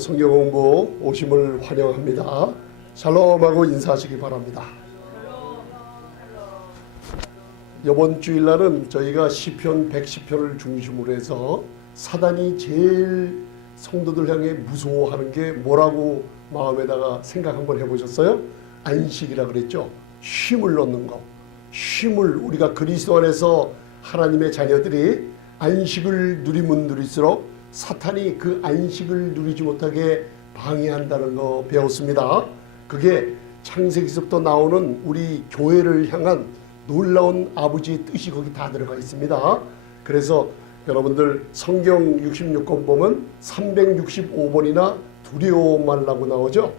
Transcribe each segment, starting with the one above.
성경 공부 오심을 환영합니다. 샬롬하고 인사하시기 바랍니다. 이번 주일날은 저희가 시편 110편을 중심으로 해서 사단이 제일 성도들 향해 무서워하는 게 뭐라고 마음에다가 생각 한번 해보셨어요? 안식이라 그랬죠. 쉼을 넣는 거. 쉼을 우리가 그리스도 안에서 하나님의 자녀들이 안식을 누리면 누릴수록 사탄이 그 안식을 누리지 못하게 방해한다는 거 배웠습니다. 그게 창세기서부터 나오는 우리 교회를 향한 놀라운 아버지의 뜻이 거기 다 들어가 있습니다. 그래서 여러분들 성경 66권 보면 365번이나 두려워 말라고 나오죠.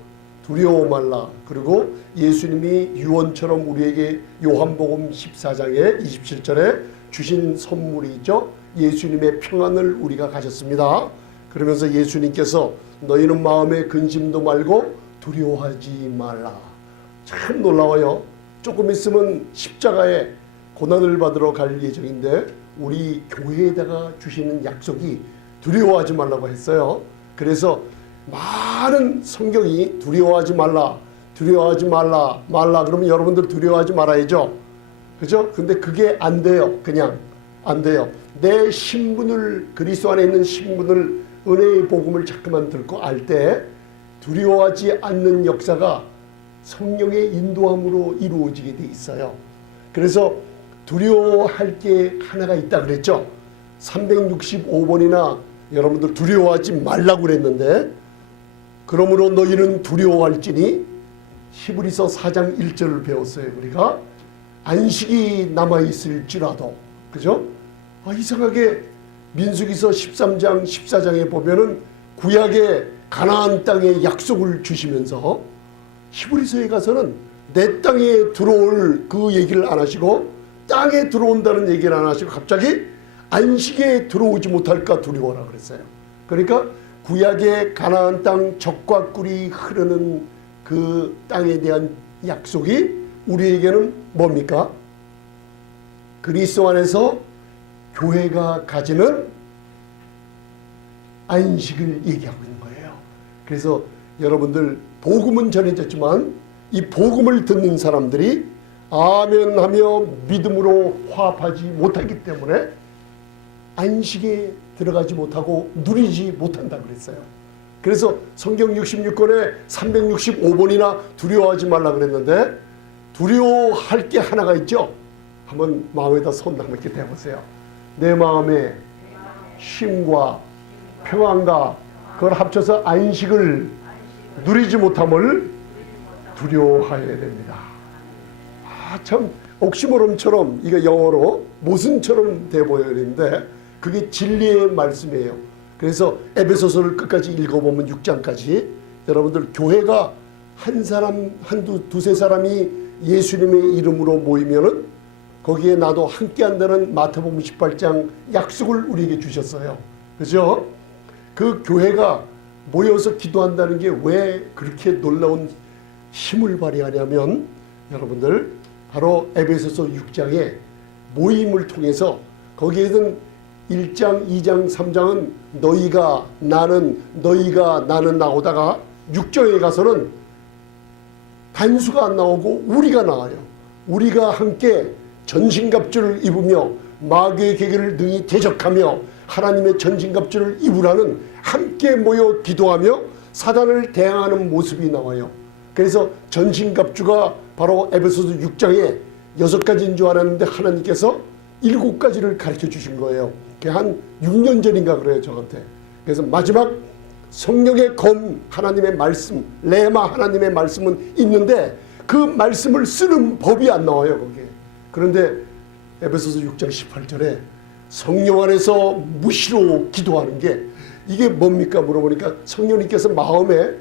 두려워 말라. 그리고 예수님이 유언처럼 우리에게 요한복음 14장에 27절에 주신 선물이 있죠. 예수님의 평안을 우리가 가졌습니다. 그러면서 예수님께서 너희는 마음에 근심도 말고 두려워하지 말라. 참 놀라워요. 조금 있으면 십자가에 고난을 받으러 갈 예정인데 우리 교회에다가 주시는 약속이 두려워하지 말라고 했어요. 그래서 많은 성경이 두려워하지 말라, 두려워하지 말라, 말라 그러면 여러분들 두려워하지 말아야죠. 그죠? 근데 그게 안 돼요. 그냥 안 돼요. 내 신분을, 그리스도 안에 있는 신분을, 은혜의 복음을 자꾸만 듣고 알 때 두려워하지 않는 역사가 성령의 인도함으로 이루어지게 돼 있어요. 그래서 두려워할 게 하나가 있다 그랬죠. 365번이나 여러분들 두려워하지 말라고 그랬는데, 그러므로 너희는 두려워할지니, 히브리서 4장 1절을 배웠어요. 우리가 안식이 남아있을지라도, 그죠? 이상하게 민수기서 13장 14장에 보면은 구약의 가나안 땅의 약속을 주시면서 히브리서에 가서는 내 땅에 들어올 그 얘기를 안 하시고 땅에 들어온다는 얘기를 안 하시고 갑자기 안식에 들어오지 못할까 두려워라 그랬어요. 그러니까 구약의 가나안 땅 젖과 꿀이 흐르는 그 땅에 대한 약속이 우리에게는 뭡니까? 그리스도 안에서 교회가 가지는 안식을 얘기하고 있는 거예요. 그래서 여러분들 복음은 전해졌지만 이 복음을 듣는 사람들이 아멘하며 믿음으로 화합하지 못하기 때문에 안식에 들어가지 못하고 누리지 못한다 그랬어요. 그래서 성경 66권에 365번이나 두려워하지 말라 그랬는데 두려워할 게 하나가 있죠. 한번 마음에다 손 한번 이렇게 대보세요. 내 마음에 쉼과 평안과 그걸 합쳐서 안식을 누리지 못함을 두려워해야 됩니다. 참 옥시모론처럼 이거 영어로 모순처럼 돼 보이는데 그게 진리의 말씀이에요. 그래서 에베소서를 끝까지 읽어보면 6장까지 여러분들 교회가 한 사람, 한두, 두세 사람이 예수님의 이름으로 모이면은 거기에 나도 함께 한다는 마태복음 18장 약속을 우리에게 주셨어요. 그죠? 그 교회가 모여서 기도한다는 게 왜 그렇게 놀라운 힘을 발휘하냐면 여러분들 바로 에베소서 6장의 모임을 통해서 거기에는 1장, 2장, 3장은 너희가 나는 나오다가 6장에 가서는 단수가 안 나오고 우리가 나와요. 우리가 함께 전신갑주를 입으며 마귀의 계계를 능히 대적하며 하나님의 전신갑주를 입으라는 함께 모여 기도하며 사단을 대항하는 모습이 나와요. 그래서 전신갑주가 바로 에베소서 6장에 6가지인 줄 알았는데 하나님께서 7가지를 가르쳐 주신 거예요. 그게 한 6년 전인가 그래요 저한테. 그래서 마지막 성령의 검 하나님의 말씀, 레마 하나님의 말씀은 있는데 그 말씀을 쓰는 법이 안 나와요 거기에. 그런데 에베소서 6장 18절에 성령 안에서 무시로 기도하는 게 이게 뭡니까 물어보니까 성령님께서 마음에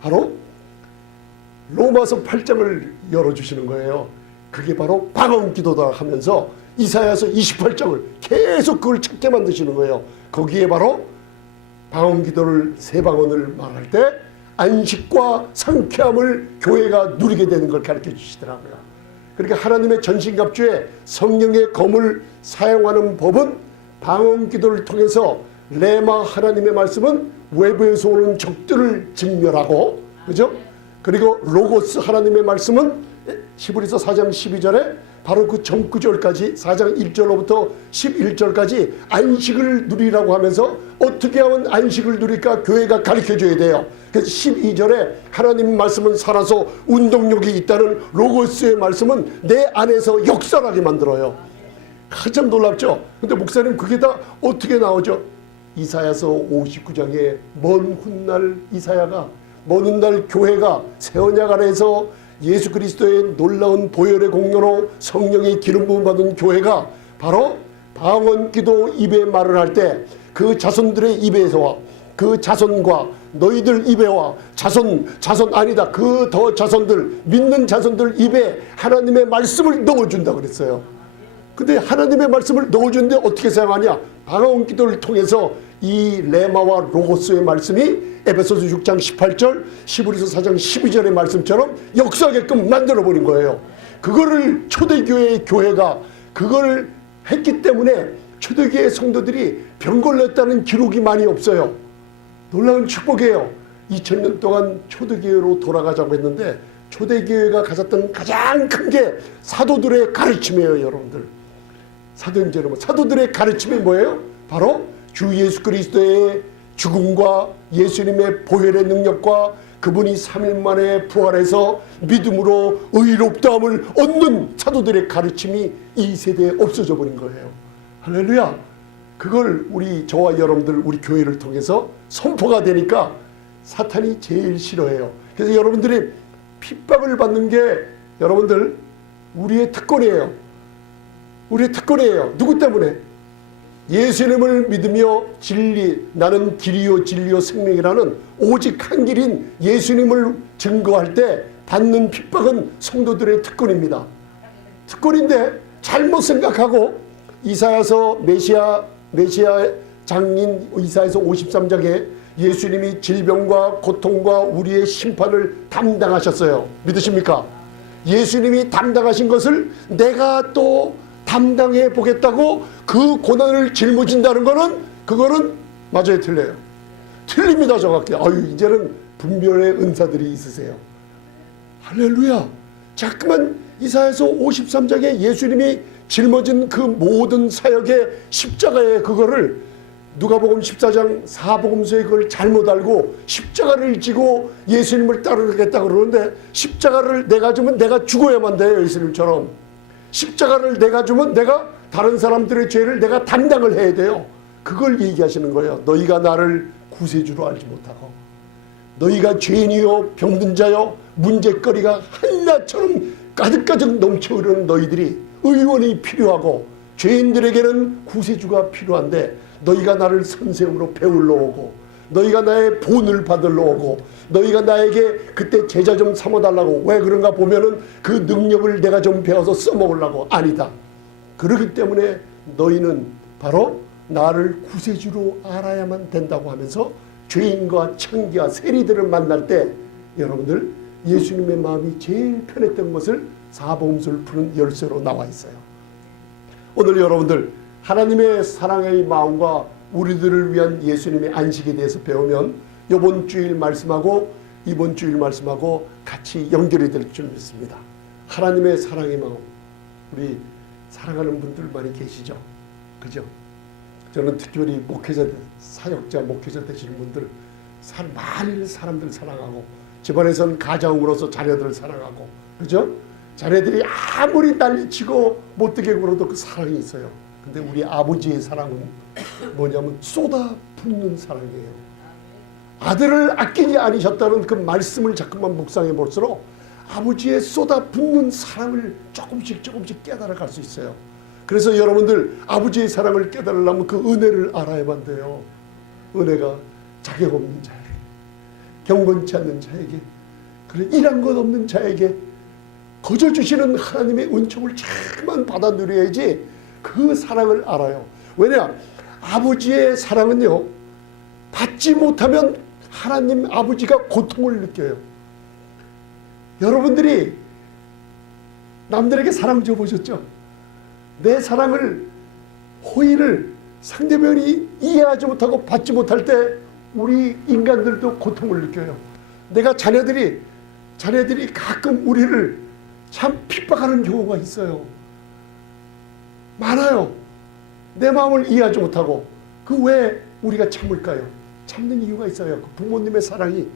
바로 로마서 8장을 열어주시는 거예요. 그게 바로 방언 기도다 하면서 이사야서 28장을 계속 그걸 찾게 만드시는 거예요. 거기에 바로 방언 기도를 세 방언을 말할 때 안식과 상쾌함을 교회가 누리게 되는 걸 가르쳐 주시더라고요. 그러니까 하나님의 전신갑주에 성령의 검을 사용하는 법은 방언 기도를 통해서 레마 하나님의 말씀은 외부에서 오는 적들을 직멸하고, 그죠? 그리고 로고스 하나님의 말씀은 히브리서 4장 12절에 바로 그 전구절까지 4장 1절로부터 11절까지 안식을 누리라고 하면서 어떻게 하면 안식을 누릴까 교회가 가르쳐줘야 돼요. 그래서 12절에 하나님 말씀은 살아서 운동력이 있다는 로고스의 말씀은 내 안에서 역사하게 만들어요. 참 놀랍죠? 근데 목사님 그게 다 어떻게 나오죠? 이사야서 59장에 먼 훗날 이사야가, 먼 훗날 교회가 새 언약 안에서 예수 그리스도의 놀라운 보혈의 공로로 성령의 기름 부음 받은 교회가 바로 방언기도 입에 말을 할 때 그 자손들의 입에서와 그 자손과 너희들 입에와 자손 아니다 그 더 자손들 믿는 자손들 입에 하나님의 말씀을 넣어준다 그랬어요. 근데 하나님의 말씀을 넣어주는데 어떻게 사용하냐? 방언기도를 통해서 이 레마와 로고스의 말씀이 에베소서 6장 18절, 히브리서 4장 12절의 말씀처럼 역사하게끔 만들어버린 거예요. 그거를 초대교회의 교회가 그걸 했기 때문에 초대교회 성도들이 병 걸렸다는 기록이 많이 없어요. 놀라운 축복이에요. 2000년 동안 초대교회로 돌아가자고 했는데 초대교회가 가졌던 가장 큰 게 사도들의 가르침이에요. 여러분들, 사도들의 가르침이 뭐예요? 바로 주 예수 그리스도의 죽음과 예수님의 보혈의 능력과 그분이 3일 만에 부활해서 믿음으로 의롭다함을 얻는 사도들의 가르침이 이 세대에 없어져 버린 거예요. 할렐루야. 그걸 저와 여러분들 우리 교회를 통해서 선포가 되니까 사탄이 제일 싫어해요. 그래서 여러분들이 핍박을 받는 게 여러분들 우리의 특권이에요. 우리의 특권이에요. 누구 때문에? 예수님을 믿으며 나는 길이요 진리요 생명이라는 오직 한 길인 예수님을 증거할 때 받는 핍박은 성도들의 특권입니다. 특권인데 잘못 생각하고 이사야서 메시아 장인 이사야서 53장에 예수님이 질병과 고통과 우리의 심판을 담당하셨어요. 믿으십니까? 예수님이 담당하신 것을 내가 또 담당해 보겠다고 그 고난을 짊어진다는 거는 그거는 맞아요, 틀려요? 틀립니다, 정확히. 이제는 분별의 은사들이 있으세요. 할렐루야. 자꾸만 이사야서 53장에 예수님이 짊어진 그 모든 사역의 십자가의 그거를 누가복음 14장 사복음서에 그걸 잘못 알고 십자가를 지고 예수님을 따르겠다 그러는데 십자가를 내가 주면 내가 죽어야만 돼요. 예수님처럼. 십자가를 내가 주면 내가 다른 사람들의 죄를 내가 담당을 해야 돼요. 그걸 얘기하시는 거예요. 너희가 나를 구세주로 알지 못하고 너희가 죄인이요 병든 자요 문제거리가 한나처럼 가득가득 넘쳐 흐르는 너희들이 의원이 필요하고 죄인들에게는 구세주가 필요한데 너희가 나를 선생으로 배울러 오고 너희가 나의 본을 받으러 오고 너희가 나에게 그때 제자 좀 삼아달라고 왜 그런가 보면은 그 능력을 내가 좀 배워서 써먹으려고 아니다. 그렇기 때문에 너희는 바로 나를 구세주로 알아야만 된다고 하면서 죄인과 창기와 세리들을 만날 때 여러분들 예수님의 마음이 제일 편했던 것을 사복음서를 푸는 열쇠로 나와 있어요. 오늘 여러분들 하나님의 사랑의 마음과 우리들을 위한 예수님의 안식에 대해서 배우면 이번 주일 말씀하고 이번 주일 말씀하고 같이 연결이 될 줄 믿습니다. 하나님의 사랑의 마음, 우리 사랑하는 분들 많이 계시죠? 그죠? 저는 특별히 목회자, 사역자, 목회자 되시는 분들 많은 사람들 사랑하고 집안에서는 가장으로서 자녀들 사랑하고 그죠? 자녀들이 아무리 난리치고 못되게 굴어도 그 사랑이 있어요. 근데 우리 아버지의 사랑은 뭐냐면 쏟아붓는 사랑이에요. 아들을 아끼지 않으셨다는 그 말씀을 자꾸만 묵상해 볼수록 아버지의 쏟아붓는 사랑을 조금씩 깨달아갈 수 있어요. 그래서 여러분들 아버지의 사랑을 깨달으려면 그 은혜를 알아야만 돼요. 은혜가 자격 없는 자에게, 경건치 않는 자에게, 그래 일한 것 없는 자에게 거저 주시는 하나님의 은총을 자꾸만 받아 누려야지 그 사랑을 알아요. 왜냐? 아버지의 사랑은요, 받지 못하면 하나님 아버지가 고통을 느껴요. 여러분들이 남들에게 사랑 줘보셨죠? 내 사랑을, 호의를 상대방이 이해하지 못하고 받지 못할 때 우리 인간들도 고통을 느껴요. 내가 자녀들이 가끔 우리를 참 핍박하는 경우가 있어요. 많아요. 내 마음을 이해하지 못하고. 그 왜 우리가 참을까요? 참는 이유가 있어요. 그 부모님의 사랑이,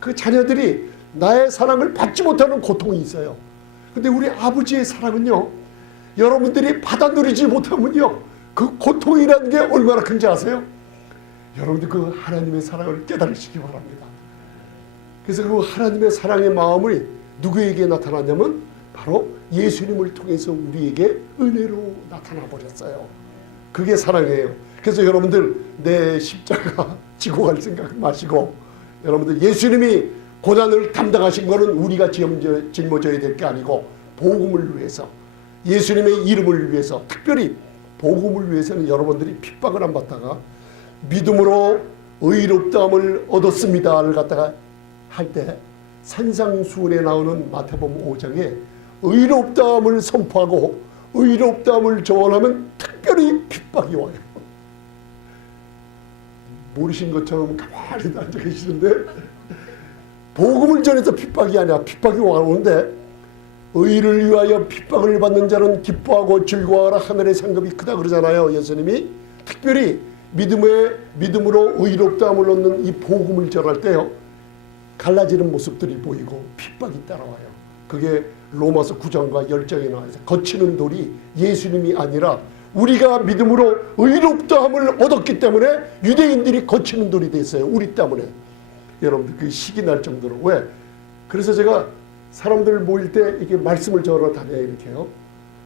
그 자녀들이 나의 사랑을 받지 못하는 고통이 있어요. 근데 우리 아버지의 사랑은요, 여러분들이 받아 누리지 못하면요, 그 고통이라는 게 얼마나 큰지 아세요? 여러분들 그 하나님의 사랑을 깨달으시기 바랍니다. 그래서 그 하나님의 사랑의 마음이 누구에게 나타났냐면 바로 예수님을 통해서 우리에게 은혜로 나타나 버렸어요. 그게 사랑이에요. 그래서 여러분들 내 십자가 지고 갈 생각 마시고, 여러분들 예수님이 고난을 담당하신 것은 우리가 짊어져야 될 게 아니고 복음을 위해서, 예수님의 이름을 위해서, 특별히 복음을 위해서는 여러분들이 핍박을 안 받다가 믿음으로 의롭다함을 얻었습니다를 갖다가 할 때 산상수훈에 나오는 마태복음 5장에 의롭다함을 선포하고 의롭다함을 조언하면 특별히 핍박이 와요. 모르신 것처럼 가만히 앉아 계시는데 복음을 전해서 핍박이 아니라 핍박이 와오는데, 의를 위하여 핍박을 받는 자는 기뻐하고 즐거워하라, 하늘의 상급이 크다 그러잖아요. 예수님이 특별히 믿음으로 의롭다함을 얻는 이 복음을 전할 때요, 갈라지는 모습들이 보이고 핍박이 따라와요. 그게 로마서 9장과 10장에 나와서 거치는 돌이 예수님이 아니라 우리가 믿음으로 의롭다함을 얻었기 때문에 유대인들이 거치는 돌이 됐어요. 우리 때문에. 여러분들 그 식이 날 정도로. 왜? 그래서 제가 사람들 모일 때 이렇게 말씀을 전하러 다녀요. 이렇게요.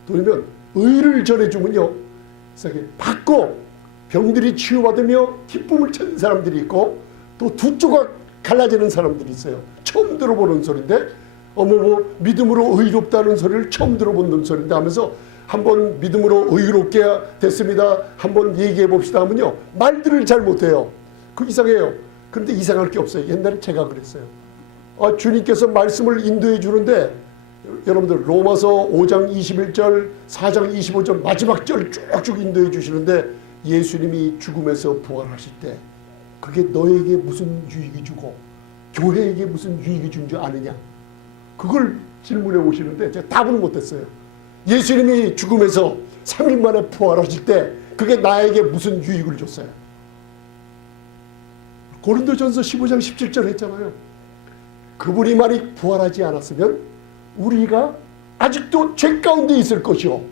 그러면 의를 전해주면요, 받고 병들이 치유받으며 기쁨을 찾는 사람들이 있고, 또 두 조각 갈라지는 사람들이 있어요. 처음 들어보는 소리인데, 믿음으로 의롭다는 소리를 처음 들어보는 소리인데 하면서 한번 믿음으로 의롭게 됐습니다, 한번 얘기해 봅시다 하면요, 말들을 잘 못해요. 그 이상해요. 그런데 이상할 게 없어요. 옛날에 제가 그랬어요. 주님께서 말씀을 인도해 주는데, 여러분들 로마서 5장 21절, 4장 25절 마지막 절 쭉쭉 인도해 주시는데, 예수님이 죽음에서 부활하실 때 그게 너에게 무슨 유익이 주고 교회에게 무슨 유익이 준 줄 아느냐, 그걸 질문해 오시는데 제가 답을 못했어요. 예수님이 죽음에서 3일 만에 부활하실 때 그게 나에게 무슨 유익을 줬어요? 고린도전서 15장 17절 했잖아요. 그분이 만약 부활하지 않았으면 우리가 아직도 죄 가운데 있을 것이요,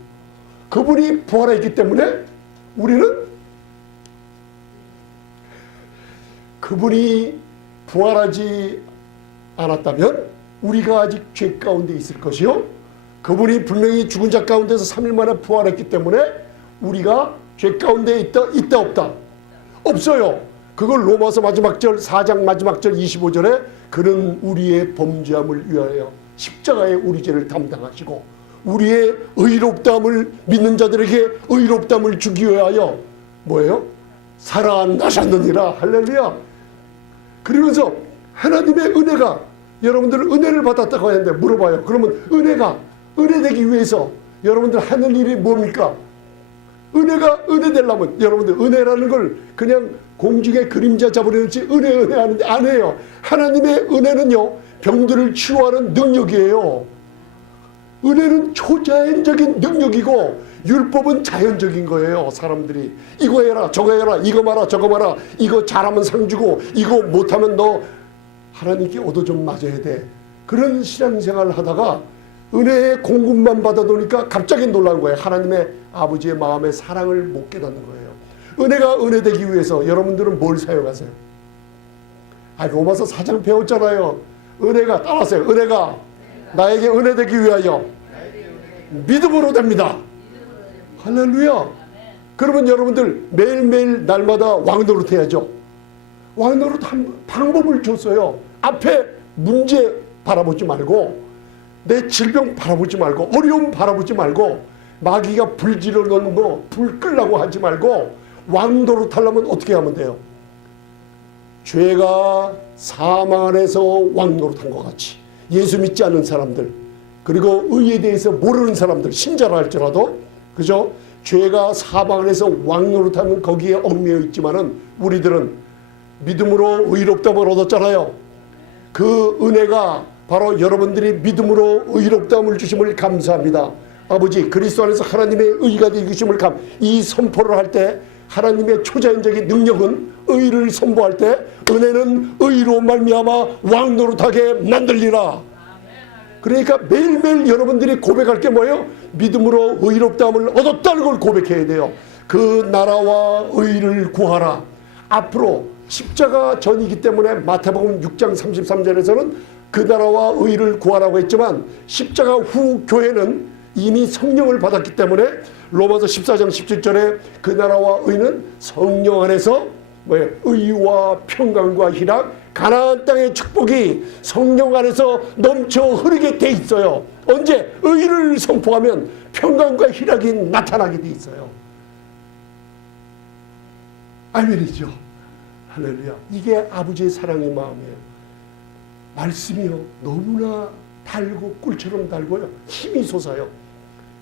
그분이 부활했기 때문에 우리는, 그분이 부활하지 않았다면 우리가 아직 죄 가운데 있을 것이요, 그분이 분명히 죽은 자 가운데서 3일 만에 부활했기 때문에 우리가 죄 가운데 있다 없다? 없어요. 그걸 로마서 마지막 절 4장 마지막 절 25절에 그는 우리의 범죄함을 위하여 십자가에 우리 죄를 담당하시고 우리의 의롭다함을 믿는 자들에게 의롭다함을 주기 위하여 뭐예요? 살아나셨느니라. 할렐루야. 그러면서 하나님의 은혜가, 여러분들 은혜를 받았다고 하는데 물어봐요. 그러면 은혜 되기 위해서 여러분들 하는 일이 뭡니까? 은혜 되려면 여러분들 은혜라는 걸 그냥 공중에 그림자 잡으려는지 은혜 하는데 안 해요. 하나님의 은혜는요, 병들을 치유하는 능력이에요. 은혜는 초자연적인 능력이고 율법은 자연적인 거예요. 사람들이 이거 해라 저거 해라, 이거 마라 저거 마라, 이거 잘하면 상 주고 이거 못하면 너 하나님께 얻어 좀 맞아야 돼. 그런 신앙생활을 하다가 은혜의 공급만 받아놓으니까 갑자기 놀란 거예요. 하나님의 아버지의 마음의 사랑을 못 깨닫는 거예요. 은혜가 은혜 되기 위해서 여러분들은 뭘 사용하세요? 로마서 4장 배웠잖아요. 은혜가, 따라하세요. 은혜가 나에게 은혜 되기 위하여 믿음으로 됩니다. 할렐루야. 그러면 여러분들 매일매일 날마다 왕노릇 해야죠. 왕노릇 한 방법을 줬어요. 앞에 문제 바라보지 말고, 내 질병 바라보지 말고, 어려움 바라보지 말고, 마귀가 불 질러 놓는 거 불 끌라고 하지 말고 왕노릇 하려면 어떻게 하면 돼요? 죄가 사망 안에서 왕노릇한 것 같이 예수 믿지 않는 사람들, 그리고 의에 대해서 모르는 사람들, 신자라 할지라도, 그죠? 죄가 사망을 해서 왕노릇하는 거기에 얽매여 있지만은 우리들은 믿음으로 의롭다함을 얻었잖아요. 그 은혜가 바로 여러분들이 믿음으로 의롭다함을 주심을 감사합니다. 아버지, 그리스도 안에서 하나님의 의가 되심을 이 선포를 할 때 하나님의 초자연적인 능력은 의를 선포할 때 은혜는 의로 말미암아 왕노릇하게 만들리라. 그러니까 매일매일 여러분들이 고백할 게 뭐예요? 믿음으로 의롭다함을 얻었다는 걸 고백해야 돼요. 그 나라와 의를 구하라. 앞으로 십자가 전이기 때문에 마태복음 6장 33절에서는 그 나라와 의를 구하라고 했지만 십자가 후 교회는 이미 성령을 받았기 때문에 로마서 14장 17절에 그 나라와 의는 성령 안에서 의와 평강과 희락, 가나안 땅의 축복이 성령 안에서 넘쳐 흐르게 돼 있어요. 언제? 의를 선포하면 평강과 희락이 나타나게 돼 있어요. 아멘이죠. 할렐루야. 이게 아버지의 사랑의 마음이에요. 말씀이요, 너무나 달고 꿀처럼 달고요, 힘이 솟아요.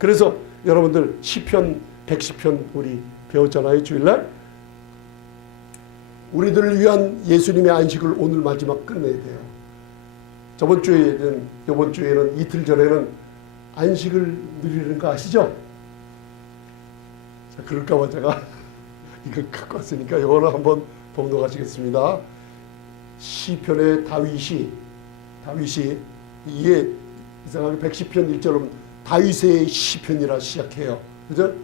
그래서 여러분들 시편 110편 우리 배웠잖아요, 주일날. 우리들을 위한 예수님의 안식을 오늘 마지막 끝내야 돼요. 이번 주에는 이틀 전에는 안식을 누리는 거 아시죠? 자, 그럴까봐 제가 이거 갖고 왔으니까 이거를 한번 봉독하시겠습니다. 시편의 다윗이 이게 이상하게 110편 1절은 다윗의 시편이라 시작해요. 그죠?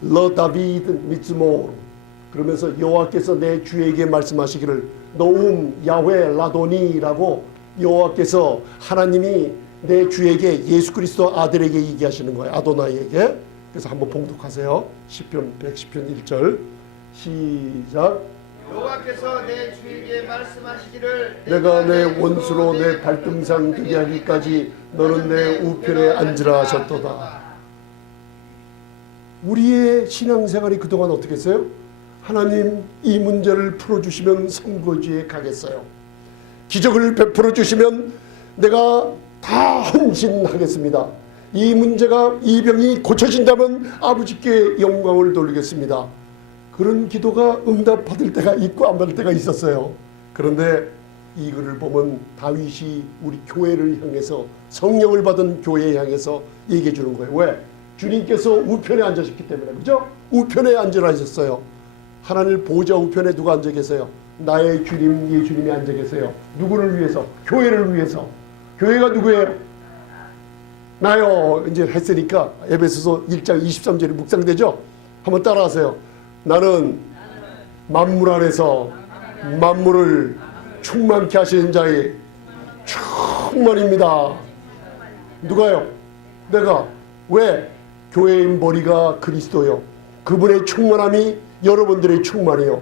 러 다비드 미츠모, 그러면서 여호와께서 내 주에게 말씀하시기를 노움 야훼 라도니라고 여호와께서 하나님이 내 주에게 예수 그리스도 아들에게 얘기하시는 거예요. 아도나이에게. 그래서 한번 봉독하세요. 시편 110편 1절 시작. 여호와께서 내 주에게 말씀하시기를 내가 내 원수로 내 발등상 되게 하기까지 너는 내 우편에 앉으라 하셨도다. 우리의 신앙생활이 그동안 어떻게 했어요? 하나님, 이 문제를 풀어주시면 선거지에 가겠어요. 기적을 베풀어 주시면 내가 다 헌신하겠습니다. 이 문제가, 이 병이 고쳐진다면 아버지께 영광을 돌리겠습니다. 그런 기도가 응답받을 때가 있고 안 받을 때가 있었어요. 그런데 이 글을 보면 다윗이 우리 교회를 향해서, 성령을 받은 교회에 향해서 얘기해 주는 거예요. 왜? 주님께서 우편에 앉으셨기 때문에. 그죠? 우편에 앉으라 하셨어요. 하나님 보좌 우편에 누가 앉아 계세요? 나의 주님 예수님이 앉아 계세요. 누구를 위해서? 교회를 위해서. 교회가 누구예요? 나요. 이제 했으니까 에베소서 1장 23절이 묵상되죠? 한번 따라하세요. 나는 만물 안에서 만물을 충만케 하시는 자의 충만입니다. 누가요? 내가. 왜? 교회의 머리가 그리스도요. 그분의 충만함이 여러분들의 충만이요.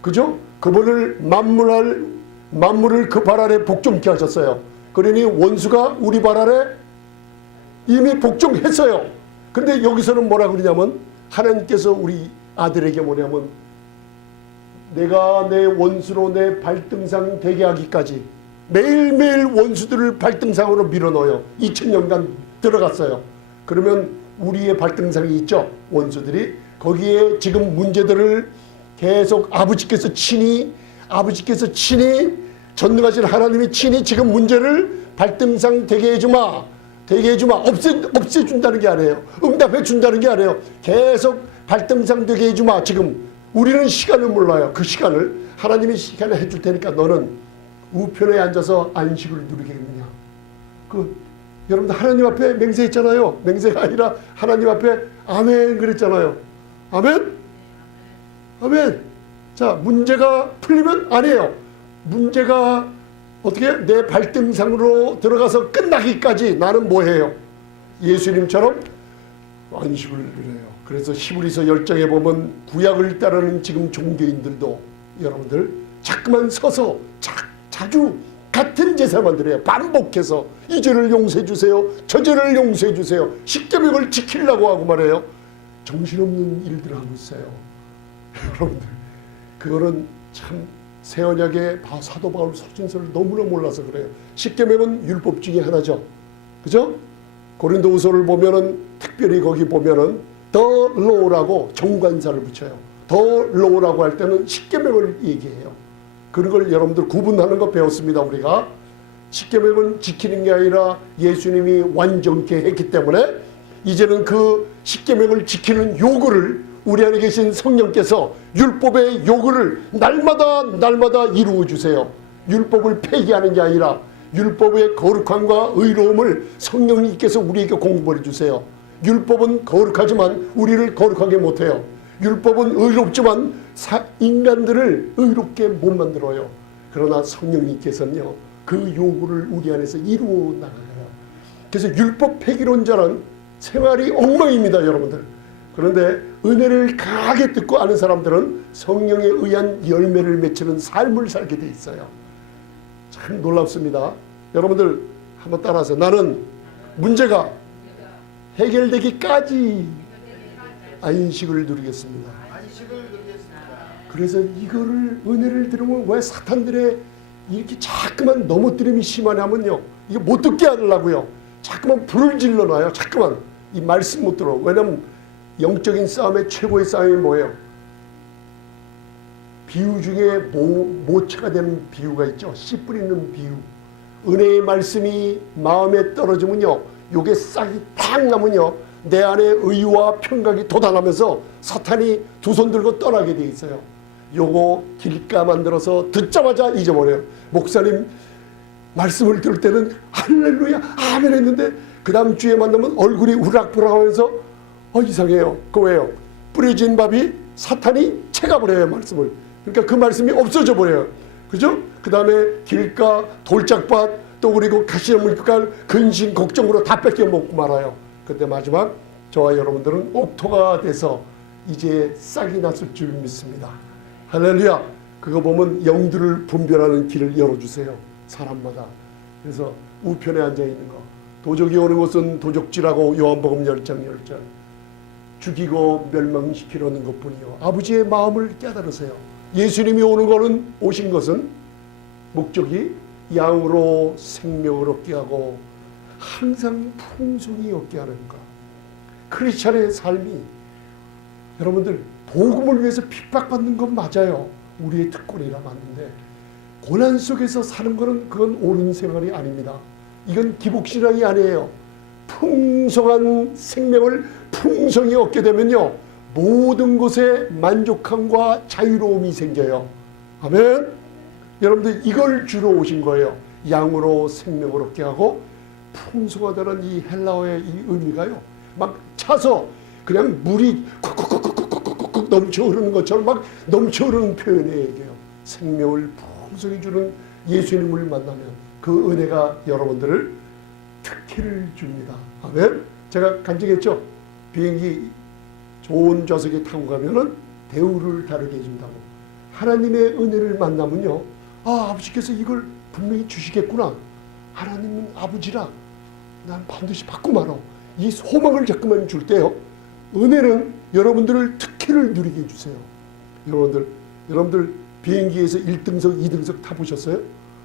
그죠? 그분을 만물을 그 발 아래 복종케 하셨어요. 그러니 원수가 우리 발 아래 이미 복종했어요. 근데 여기서는 뭐라 그러냐면 하나님께서 우리 아들에게 뭐냐면 내가 내 원수로 내 발등상 되게 하기까지 매일매일 원수들을 발등상으로 밀어넣어요. 2000년간 들어갔어요. 그러면 우리의 발등상이 있죠. 원수들이. 거기에 지금 문제들을 계속 아버지께서 친히 전능하신 하나님이 친히 지금 문제를 발등상 되게 해주마. 없애준다는 게 아니에요. 응답해준다는 게 아니에요. 계속 발등상 되게 해주마. 지금 우리는 시간을 몰라요. 그 시간을 하나님이 시간을 해줄 테니까 너는 우편에 앉아서 안식을 누리겠느냐. 여러분들 하나님 앞에 맹세했잖아요. 맹세가 아니라 하나님 앞에 아멘 그랬잖아요. 아멘? 아멘. 자, 문제가 풀리면 아니에요. 문제가 어떻게 내 발등상으로 들어가서 끝나기까지 나는 뭐해요? 예수님처럼 안식을 누려요. 그래서 히브리서 10장에 보면 구약을 따르는 지금 종교인들도 여러분들 자꾸만 서서 자주 같은 제사만 드려요. 반복해서 이 죄를 용서해 주세요. 저 죄를 용서해 주세요. 십계명을 지키려고 하고 말해요. 정신없는 일들을 하고 있어요. 여러분들 그거는 참 새 언약의 사도 바울 서신서를 너무나 몰라서 그래요. 십계명은 율법 중에 하나죠. 그죠? 고린도후서를 보면은 특별히 거기 보면은 더 로우라고 정관사를 붙여요. 더 로우라고 할 때는 십계명을 얘기해요. 그런 걸 여러분들 구분하는 거 배웠습니다. 우리가 십계명은 지키는 게 아니라 예수님이 완전케 했기 때문에 이제는 그 십계명을 지키는 요구를 우리 안에 계신 성령께서 율법의 요구를 날마다 이루어 주세요. 율법을 폐기하는 게 아니라 율법의 거룩함과 의로움을 성령님께서 우리에게 공급해 주세요. 율법은 거룩하지만 우리를 거룩하게 못해요. 율법은 의롭지만 인간들을 의롭게 못 만들어요. 그러나 성령님께서는요, 그 요구를 우리 안에서 이루어 나가요. 그래서 율법 폐기론자는 생활이 엉망입니다, 여러분들. 그런데 은혜를 강하게 듣고 아는 사람들은 성령에 의한 열매를 맺히는 삶을 살게 돼 있어요. 참 놀랍습니다. 여러분들 한번 따라하세요. 나는 문제가 해결되기까지 안식을 누리겠습니다. 그래서 이거를 은혜를 들으면 왜 사탄들의 이렇게 자꾸만 넘어뜨림이 심하냐면요, 이거 못 듣게 하려고요. 자꾸만 불을 질러놔요. 자꾸만 이 말씀 못 들어. 왜냐면 영적인 싸움의 최고의 싸움이 뭐예요? 비유 중에 모체가 되는 비유가 있죠. 씨 뿌리는 비유. 은혜의 말씀이 마음에 떨어지면요, 요게 싹이 탁 나면요, 내 안에 의와 평강이 돋아나면서 사탄이 두 손 들고 떠나게 돼 있어요. 요거 길가 만들어서 듣자마자 잊어버려요. 목사님 말씀을 들을 때는 할렐루야 아멘 했는데 그 다음 주에 만나면 얼굴이 우락부락하면서 이상해요. 그 왜요? 뿌려진 밥이 사탄이 채가버려요, 말씀을. 그러니까 그 말씀이 없어져 버려요. 그죠? 그 다음에 길가, 돌짝밭, 또 그리고 가시나물가를 근심, 걱정으로 다 뺏겨 먹고 말아요. 그때 마지막 저와 여러분들은 옥토가 돼서 이제 싹이 났을 줄 믿습니다. 할렐루야. 그거 보면 영들을 분별하는 길을 열어주세요, 사람마다. 그래서 우편에 앉아있는 거, 도적이 오는 것은 도적질하고 요한복음 10장 10절 죽이고 멸망시키려는 것뿐이요 아버지의 마음을 깨달으세요. 예수님이 오신 것은 목적이 양으로 생명을 얻게 하고 항상 풍성히 얻게 하는 것. 크리스찬의 삶이 여러분들 복음을 위해서 핍박받는 건 맞아요. 우리의 특권이라 맞는데 고난 속에서 사는 것은 그건 옳은 생활이 아닙니다. 이건 기복신앙이 아니에요. 풍성한 생명을 풍성히 얻게 되면요, 모든 것에 만족함과 자유로움이 생겨요. 아멘. 여러분들 이걸 주러 오신 거예요. 양으로 생명을 얻게 하고 풍성하다는 이 헬라어의 이 의미가요, 막 차서 그냥 물이 쿡쿡쿡쿡쿡쿡 넘쳐 흐르는 것처럼 막 넘쳐 흐르는 표현에 얘기해요. 생명을 풍성히 주는 예수님을 만나면 그 은혜가 여러분들을 특혜를 줍니다. 아멘. 제가 간증했죠. 비행기 좋은 좌석에 타고 가면은 대우를 다르게 해준다고. 하나님의 은혜를 만나면요, 아버지께서 이걸 분명히 주시겠구나. 하나님은 아버지라 난 반드시 받고 말어. 이 소망을 자꾸만 줄 때요, 은혜는 여러분들을 특혜를 누리게 해주세요. 여러분들 비행기에서 1등석 2등석 타보셨어요?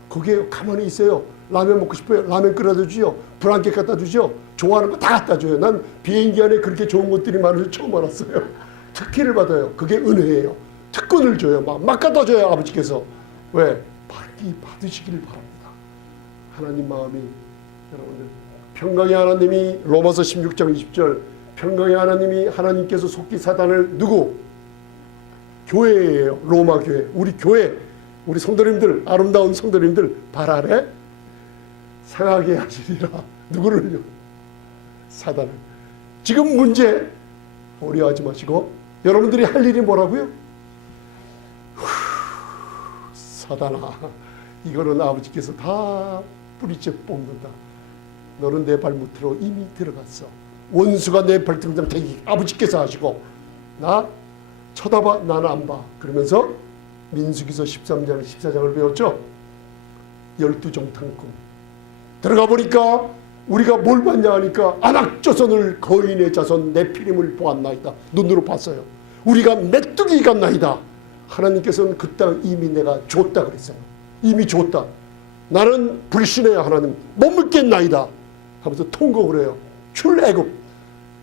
거기에 가만히 있어요. 라면 먹고 싶어요. 라면 끓여다 주죠. 브랑켓 갖다 주죠. 좋아하는 거 다 갖다 줘요. 난 비행기 안에 그렇게 좋은 것들이 많아서 처음 알았어요. 특혜를 받아요. 그게 은혜예요. 특권을 줘요. 막 갖다 줘요, 아버지께서. 왜? 받으시기를 바랍니다. 하나님 마음이 여러분들, 평강의 하나님이 로마서 16장 20절 평강의 하나님이 하나님께서 속기 사단을 누구? 교회예요. 로마 교회. 우리 교회, 우리 성도님들, 아름다운 성도님들 발 아래 상하게 하시리라. 누구를요? 사단을. 지금 문제 어려워하지 마시고 여러분들이 할 일이 뭐라고요? 사단아, 이거는 아버지께서 다 뿌리째 뽑는다. 너는 내 발밑으로 이미 들어갔어. 원수가 내 발등상 대기 아버지께서 하시고 나 쳐다봐, 나는 안 봐. 그러면서 민수기서 13장 14장을 배웠죠. 12정탐꾼 들어가 보니까 우리가 뭘 봤냐 하니까 안악조선을 거인의 자손 네피림을 보았나이다. 눈으로 봤어요. 우리가 메뚜기 같나이다. 하나님께서는 그 땅 이미 내가 줬다 그랬어요. 이미 줬다. 나는 불신해야 하나님 못 믿겠나이다 하면서 통곡을 해요. 출애굽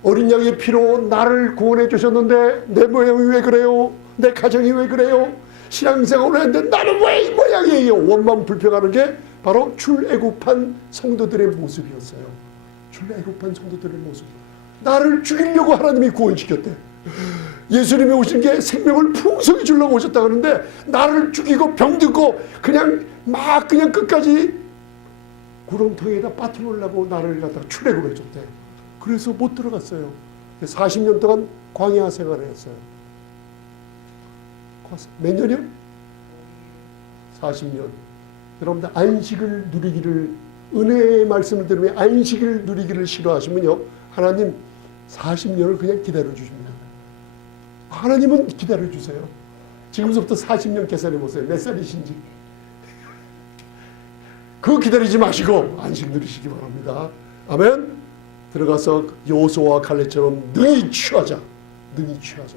어린 양의 피로 나를 구원해 주셨는데 내 모양이 왜 그래요? 내 가정이 왜 그래요? 신앙생활을 했는데 나는 왜 이 모양이에요? 원망 불평하는 게 바로 출애굽한 성도들의 모습이었어요. 출애굽한 성도들의 모습. 나를 죽이려고 하나님이 구원시켰대. 예수님이 오신 게 생명을 풍성히 주려고 오셨다 그러는데 나를 죽이고 병들고 그냥 끝까지 구렁텅이에다 빠뜨리려고 나를 갖다가 출애굽해 줬대. 그래서 못 들어갔어요. 40년 동안 광야 생활을 했어요. 몇 년이요? 40년. 여러분들 안식을 누리기를, 은혜의 말씀을 들으면 안식을 누리기를 싫어하시면요, 하나님 40년을 그냥 기다려주십니다. 하나님은 기다려주세요. 지금부터 40년 계산해 보세요. 몇 살이신지. 그거 기다리지 마시고 안식 누리시기 바랍니다. 아멘. 들어가서 여호수아와 갈렙처럼 능히 취하자. 능히 취하자.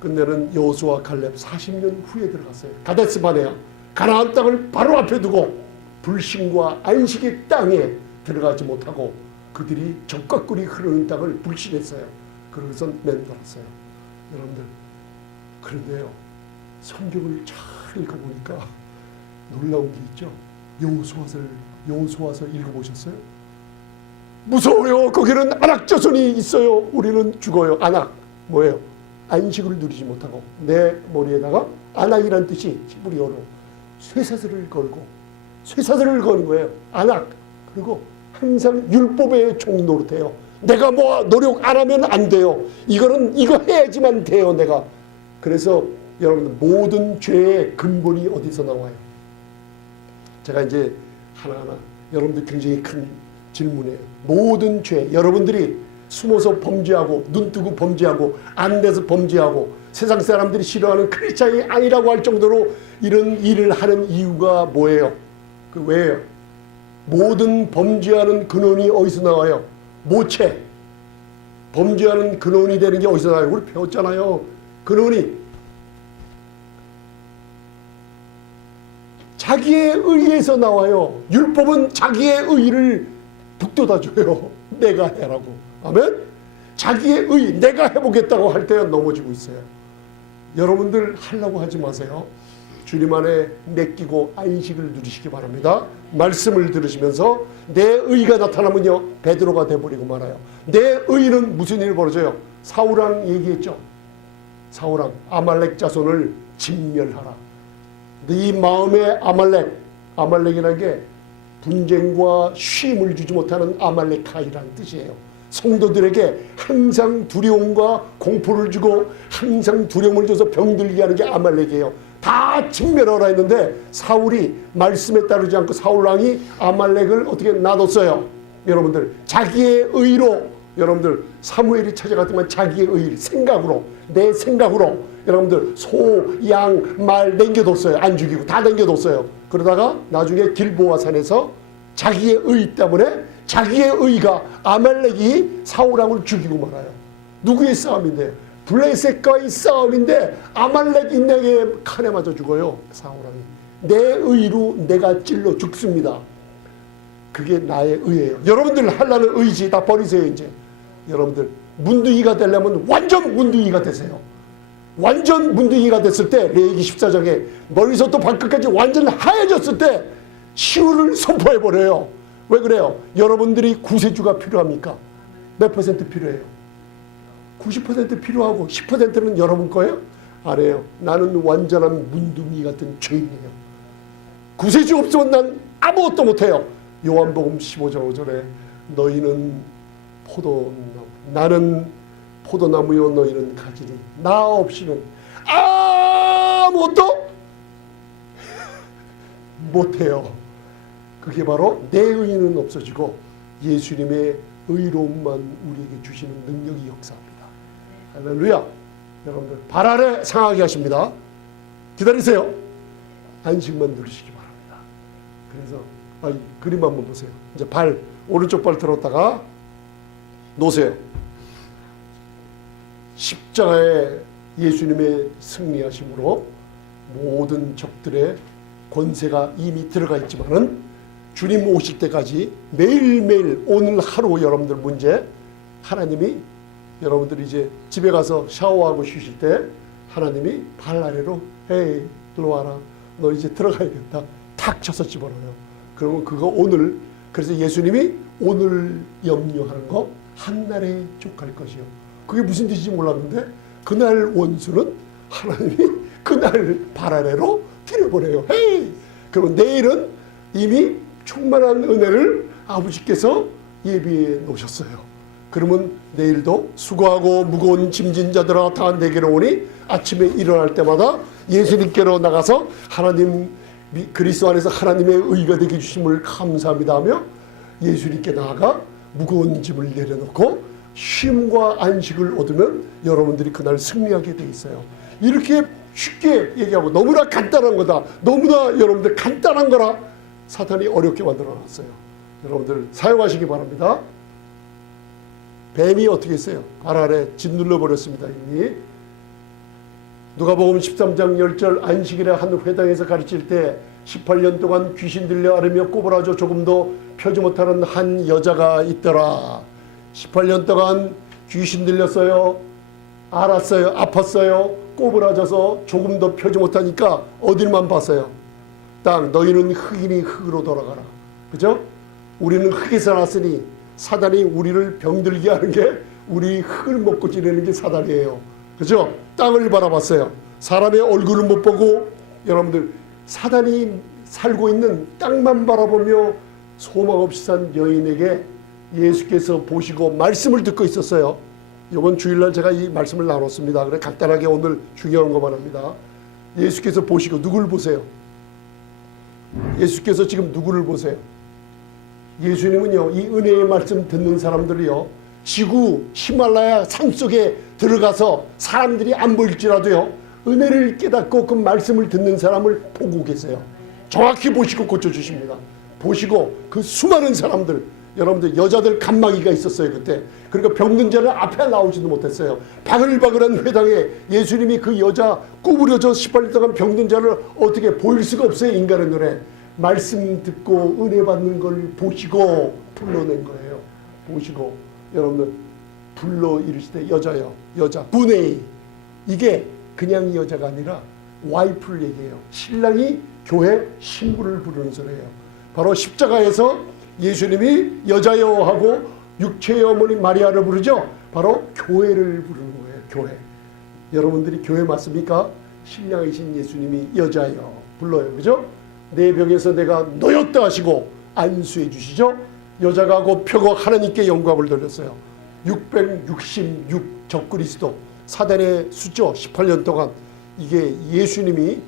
끝내는 여호수아와 갈렙 40년 후에 들어갔어요. 가데스바네아 가나안 땅을 바로 앞에 두고 불신과 안식의 땅에 들어가지 못하고 그들이 적과 꿀이 흐르는 땅을 불신했어요. 그러고서 맴돌았어요. 여러분들, 그런데요, 성경을 잘 읽어보니까 놀라운 게 있죠. 여호수아서 읽어보셨어요? 무서워요. 거기는 아낙 자손이 있어요. 우리는 죽어요. 아낙 뭐예요? 안식을 누리지 못하고 내 머리에다가 아낙이란 뜻이 히브리어로 쇠사슬을 걸고 쇠사슬을 거는 거예요. 아낙. 그리고 항상 율법의 종 노릇해요. 내가 뭐 노력 안 하면 안 돼요. 이거 해야지만 돼요. 내가. 그래서 여러분, 모든 죄의 근본이 어디서 나와요? 제가 이제 하나하나 여러분들 굉장히 큰 질문이에요. 모든 죄, 여러분들이 숨어서 범죄하고 눈 뜨고 범죄하고 안 돼서 범죄하고 세상 사람들이 싫어하는 크리스찬이 아니라고 할 정도로 이런 일을 하는 이유가 뭐예요? 그 왜요? 모든 범죄하는 근원이 어디서 나와요? 모체. 범죄하는 근원이 되는 게 어디서 나와요? 우리 배웠잖아요. 근원이 자기의 의에서 나와요. 율법은 자기의 의를 북돋아줘요. 내가 해라고. 아멘? 자기의 의, 내가 해보겠다고 할 때 넘어지고 있어요. 여러분들 하려고 하지 마세요. 주님 안에 맡기고 안식을 누리시기 바랍니다. 말씀을 들으시면서 내 의가 나타나면요, 베드로가 돼버리고 말아요. 내 의는 무슨 일이 벌어져요? 사울왕 얘기했죠. 사울왕, 아말렉 자손을 진멸하라. 네 마음의 아말렉이라는 게 분쟁과 쉼을 주지 못하는 아말렉하이라는 뜻이에요. 성도들에게 항상 두려움과 공포를 주고 항상 두려움을 줘서 병들게 하는 게 아말렉이에요. 다 진멸하라 했는데 사울이 말씀에 따르지 않고 사울왕이 아말렉을 어떻게 놔뒀어요? 여러분들, 자기의 의로, 여러분들 사무엘이 찾아갔지만 자기의 의, 생각으로, 내 생각으로 여러분들 소, 양, 말 남겨뒀어요. 안 죽이고 다 남겨뒀어요. 그러다가 나중에 길보아 산에서 자기의 의 때문에 자기의 의가 아말렉이 사울왕을 죽이고 말아요. 누구의 싸움인데요? 블레셋과의 싸움인데 아말렉이 내게 칼에 맞아 죽어요. 사울왕이. 내 의로 내가 찔러 죽습니다. 그게 나의 의예요. 여러분들 하려는 의지 다 버리세요. 이제 여러분들 문둥이가 되려면 완전 문둥이가 되세요. 완전 문둥이가 됐을 때 레위기 14장에 머리부터 발끝까지 완전 하얘졌을 때 시우를 선포해버려요. 왜 그래요? 여러분들이 구세주가 필요합니까? 몇 퍼센트 필요해요? 90% 필요하고 10%는 여러분 거예요? 아니에요. 나는 완전한 문둥이 같은 죄인이에요. 구세주 없으면 난 아무것도 못해요. 요한복음 15장 5절에 너희는 포도나무, 나는 포도나무요 너희는 가지니 나 없이는 아무것도 못해요. 그게 바로 내 의는 없어지고 예수님의 의로움만 우리에게 주시는 능력이 역사합니다. 할렐루야. 여러분들 발 아래 상하게 하십니다. 기다리세요. 안식만 누리시기 바랍니다. 그래서 그림 한번 보세요. 이제 발, 오른쪽 발 들었다가 놓으세요. 십자가에 예수님의 승리하심으로 모든 적들의 권세가 이미 들어가 있지만은 주님 오실 때까지 매일매일 오늘 하루 여러분들 문제 하나님이 여러분들이 이제 집에 가서 샤워하고 쉬실 때 하나님이 발 아래로 에이 들어 와라, 너 이제 들어가야겠다, 탁 쳐서 집어넣어요. 그러면 그거 오늘, 그래서 예수님이 오늘 염려하는 거 한날에 족할 것이요. 그게 무슨 뜻인지 몰랐는데 그날 원수는 하나님이 그날 발 아래로 들여보내요. 헤이! 그럼 내일은 이미 충만한 은혜를 아버지께서 예비해 놓으셨어요. 그러면 내일도 수고하고 무거운 짐진 자들아 다 내게로 오니 아침에 일어날 때마다 예수님께로 나가서 하나님 그리스도 안에서 하나님의 의가 되게 주심을 감사합니다 하며 예수님께 나아가 무거운 짐을 내려놓고 쉼과 안식을 얻으면 여러분들이 그날 승리하게 돼 있어요. 이렇게 쉽게 얘기하고 너무나 간단한 거다, 너무나 여러분들 간단한 거라 사탄이 어렵게 만들어 놨어요. 여러분들 사용하시기 바랍니다. 뱀이 어떻게 했어요? 발 아래 짓눌러 버렸습니다. 이미 누가복음 13장 10절 안식일에 한 회당에서 가르칠 때 18년 동안 귀신 들려 앓으며 꼬부라져 조금도 펴지 못하는 한 여자가 있더라. 18년 동안 귀신 들렸어요. 알았어요. 아팠어요. 꼬부라져서 조금도 펴지 못하니까 어딜만 봤어요? 땅. 너희는 흙이니 흙으로 돌아가라. 그죠? 우리는 흙에서 났으니 사단이 우리를 병들게 하는 게 우리 흙을 먹고 지내는 게 사단이에요. 그죠? 땅을 바라봤어요. 사람의 얼굴을 못 보고 여러분들 사단이 살고 있는 땅만 바라보며 소망 없이 산 여인에게 예수께서 보시고 말씀을 듣고 있었어요. 이번 주일날 제가 이 말씀을 나눴습니다. 그래 간단하게 오늘 중요한 것만 합니다. 예수께서 보시고 누구를 보세요? 예수께서 지금 누구를 보세요? 예수님은요, 이 은혜의 말씀 듣는 사람들이요, 지구 히말라야 산속에 들어가서 사람들이 안 보일지라도요, 은혜를 깨닫고 그 말씀을 듣는 사람을 보고 계세요. 정확히 보시고 고쳐주십니다. 보시고 그 수많은 사람들, 여러분들 여자들 간마귀가 있었어요 그때. 그러니까 병든 자는 앞에 나오지도 못했어요. 바글바글한 회당에 예수님이 그 여자 구부려져 18년 동안 병든 자를 어떻게 보일 수가 없어요. 인간의 눈에. 말씀 듣고 은혜 받는 걸 보시고 불러낸 거예요. 보시고 여러분들 불러 이르시되 여자요, 여자 구네이. 이게 그냥 여자가 아니라 와이프를 얘기해요. 신랑이 교회 신부를 부르는 소리예요. 바로 십자가에서 예수님이 여자여 하고 육체의 어머니 마리아를 부르죠. 바로 교회를 부르는 거예요. 교회. 여러분들이 교회 맞습니까? 신랑이신 예수님이 여자여 불러요. 그죠? 내 병에서 내가 너였다 하시고 안수해 주시죠. 여자가 곧 펴고 하나님께 영광을 돌렸어요. 666 적그리스도 사단의 수죠. 18년 동안. 이게 예수님이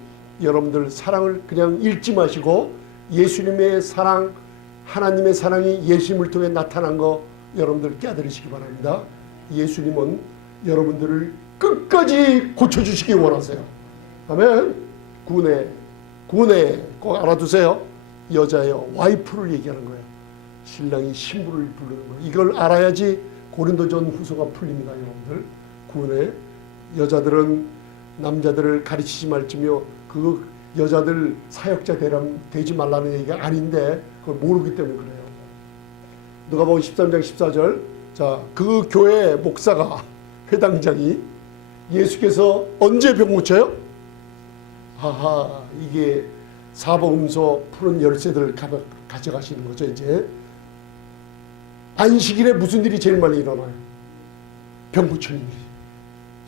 여러분들 사랑을 그냥 읽지 마시고 예수님의 사랑, 하나님의 사랑이 예수님을 통해 나타난 거 여러분들 깨달으시기 바랍니다. 예수님은 여러분들을 끝까지 고쳐주시기 원하세요. 아멘. 구원에 꼭 알아두세요. 여자여, 와이프를 얘기하는 거예요. 신랑이 신부를 부르는 거예요. 이걸 알아야지 고린도전 후서가 풀립니다. 여러분들. 구원에 여자들은 남자들을 가르치지 말지며 그 여자들 사역자 되지 말라는 얘기가 아닌데 그걸 모르기 때문에 그래요. 누가복음 13장 14절. 자, 그 교회 목사가, 회당장이 예수께서 언제 병 고쳐요? 하하, 이게 사복음서 푸른 열쇠들을 가져가시는 거죠. 이제 안식일에 무슨 일이 제일 많이 일어나요? 병 고치는 일이.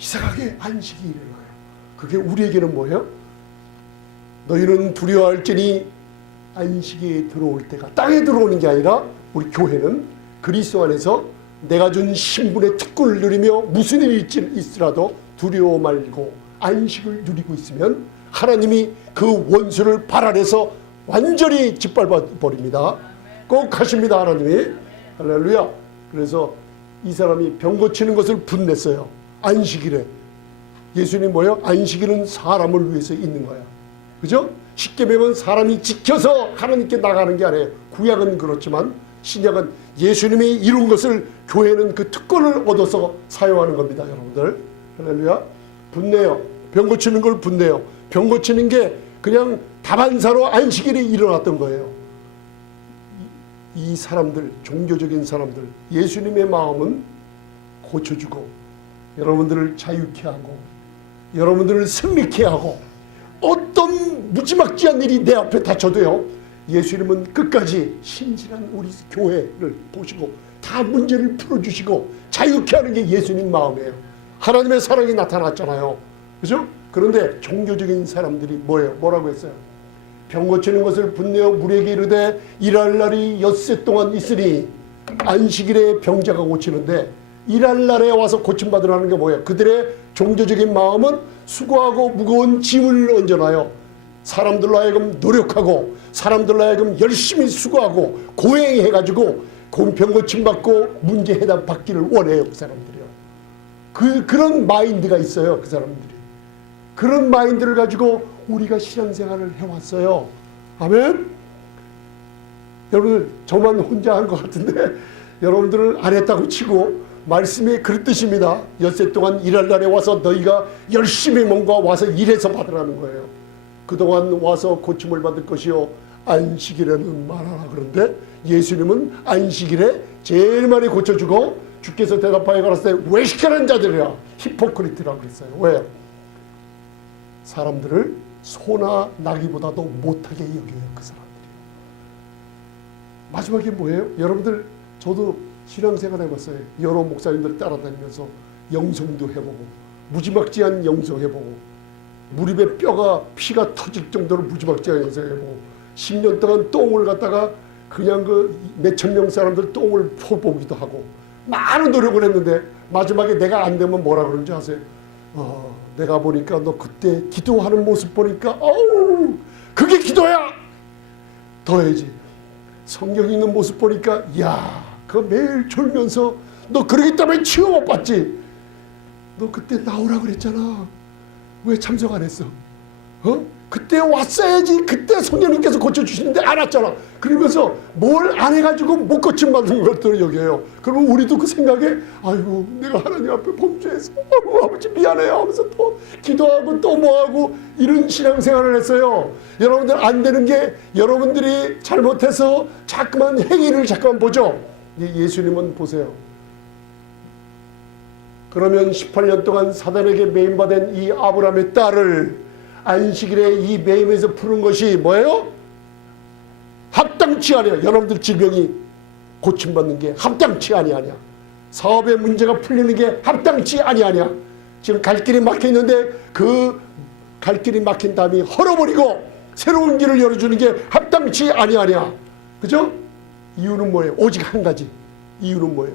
이상하게 안식이 일어나요. 그게 우리에게는 뭐예요? 너희는 두려워할지니 안식에 들어올 때가, 땅에 들어오는 게 아니라 우리 교회는 그리스도 안에서 내가 준 신분의 특권을 누리며 무슨 일이 있으라도 두려워 말고 안식을 누리고 있으면 하나님이 그 원수를 발 아래서 완전히 짓밟아 버립니다. 꼭 하십니다. 하나님이. 할렐루야. 그래서 이 사람이 병 고치는 것을 분냈어요. 안식일에. 예수님 뭐예요? 안식일은 사람을 위해서 있는 거야. 그죠? 십계명은 사람이 지켜서 하나님께 나가는 게 아니에요. 구약은 그렇지만 신약은 예수님이 이룬 것을 교회는 그 특권을 얻어서 사용하는 겁니다. 여러분들. 할렐루야. 분내요. 병 고치는 걸 분내요. 병 고치는 게 그냥 다반사로 안식일에 일어났던 거예요. 이 사람들, 종교적인 사람들, 예수님의 마음은 고쳐주고 여러분들을 자유케 하고 여러분들을 승리케 하고 어떤 무지막지한 일이 내 앞에 닥쳐도요, 예수님은 끝까지 신실한 우리 교회를 보시고 다 문제를 풀어주시고 자유케 하는 게 예수님 마음이에요. 하나님의 사랑이 나타났잖아요. 그죠? 그런데 종교적인 사람들이 뭐예요? 뭐라고 했어요? 병 고치는 것을 분내어 무리에게 이르되 일할 날이 엿새 동안 있으니 안식일에 병자가 고치는데 일할 날에 와서 고침받으라는 게 뭐예요? 그들의 종교적인 마음은 수고하고 무거운 짐을 얹어놔요. 사람들로 하여금 노력하고 사람들로 하여금 열심히 수고하고 고행해가지고 병 고침받고 문제 해답 받기를 원해요. 그 사람들이요. 그런 마인드가 있어요. 그 사람들이. 그런 마인드를 가지고 우리가 신앙생활을 해왔어요. 아멘? 여러분들 저만 혼자 한 것 같은데 여러분들은 안 했다고 치고 말씀이 그렇듯입니다. 엿새 동안 일할 날에 와서 너희가 열심히 뭔가 와서 일해서 받으라는 거예요. 그동안 와서 고침을 받을 것이요 안식일에는 말하라. 그런데 예수님은 안식일에 제일 많이 고쳐주고 주께서 대답하여 가라사대 외식하는 자들이라 히포크리트라고 그랬어요. 왜요? 사람들을 소나 나기보다도 못하게 여겨요. 그 사람들이. 마지막에 뭐예요? 여러분들 저도 신앙생활 해봤어요. 여러 목사님들 따라다니면서 영성도 해보고 무지막지한 영성 해보고 무릎에 뼈가 피가 터질 정도로 무지막지한 영성 해보고 10년 동안 똥을 갖다가 그냥 그 몇천 명 사람들 똥을 퍼보기도 하고 많은 노력을 했는데 마지막에 내가 안 되면 뭐라 그러는지 아세요? 내가 보니까 너 그때 기도하는 모습 보니까 어우 그게 기도야! 더 해야지. 성경 읽는 모습 보니까 야 그 매일 졸면서 너 그러기 때문에 치유 못 받지. 너 그때 나오라 그랬잖아. 왜 참석 안 했어? 그때 왔어야지. 그때 성령님께서 고쳐주시는데 안 왔잖아. 그러면서 뭘 안 해가지고 못 고침받는 것들을 여겨요. 그러면 우리도 그 생각에 아이고 내가 하나님 앞에 범죄해서 아버지 미안해요 하면서 또 기도하고 또 뭐하고 이런 신앙생활을 했어요. 여러분들 안 되는 게 여러분들이 잘못해서 자꾸만 행위를 자꾸만 보죠. 예수님은 보세요. 그러면 18년 동안 사단에게 매임받은 이 아브라함의 딸을 안식일에 이 매임에서 푸는 것이 뭐예요? 합당치 아니야. 여러분들 질병이 고침받는 게 합당치 아니야. 사업의 문제가 풀리는 게 합당치 아니야. 지금 갈 길이 막혀 있는데 그 갈 길이 막힌 다음에 헐어버리고 새로운 길을 열어주는 게 합당치 아니야. 그죠? 이유는 뭐예요? 오직 한 가지. 이유는 뭐예요?